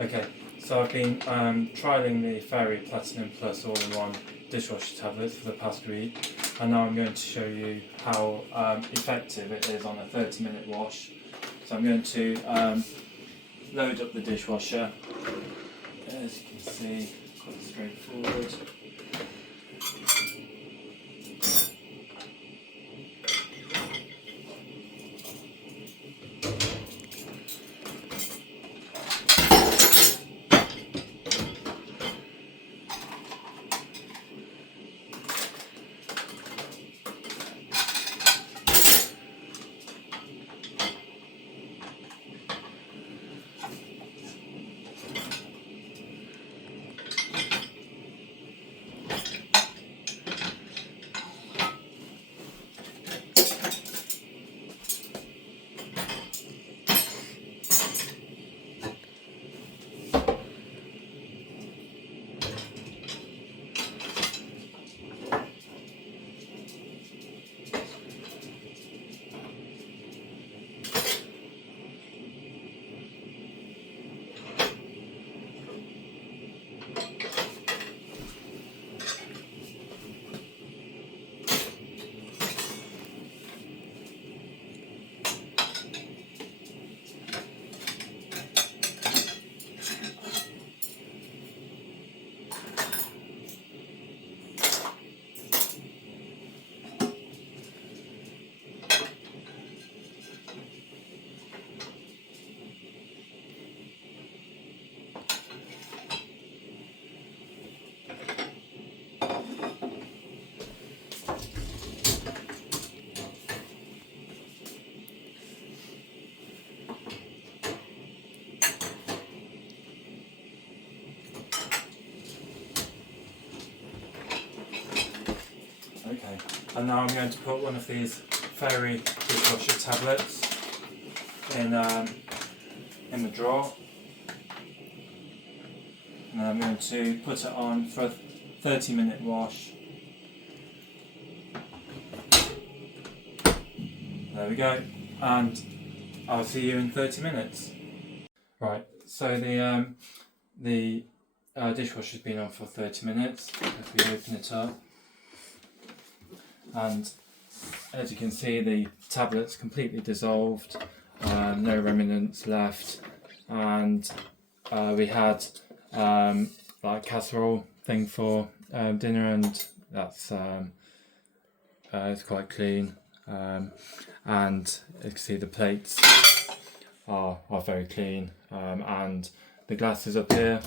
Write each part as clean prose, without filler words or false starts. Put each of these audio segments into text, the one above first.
Okay, so I've been trialling the Fairy Platinum Plus all-in-one dishwasher tablets for the past week, and now I'm going to show you how effective it is on a 30-minute wash. So I'm going to load up the dishwasher. As you can see, quite straightforward. Okay, and now I'm going to put one of these Fairy dishwasher tablets in the drawer, and I'm going to put it on for a 30-minute wash. There we go, and I'll see you in 30 minutes. Right, so the dishwasher's been on for 30 minutes. If we open it up, and as you can see, the tablet's completely dissolved, no remnants left, and we had like casserole thing for dinner, and that's it's quite clean, and you can see the plates are very clean, and the glasses up here,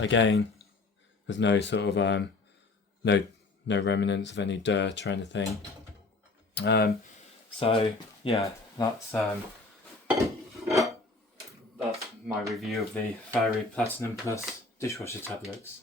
again, there's no sort of no remnants of any dirt or anything. So yeah, that's my review of the Fairy Platinum Plus dishwasher tablets.